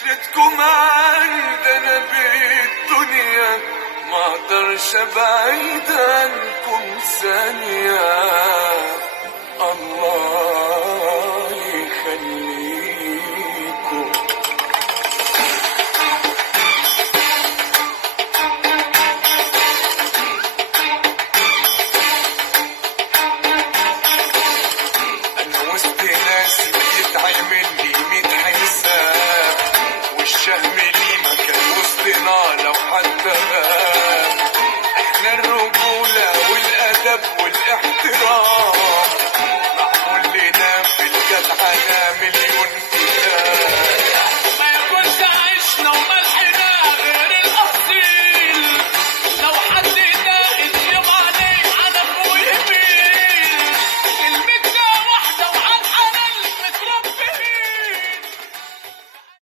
عشرتكم عندنا بالدنيا ما اقدرش ابعد عنكم ثانية. الله يخليكم. انا وسط ناس يتعمل لي 100 حساب، والشهم لي مكان وسطنا لو حتى غاب. احنا الرجولة والادب والاحترام معمول لنا في الجدعنة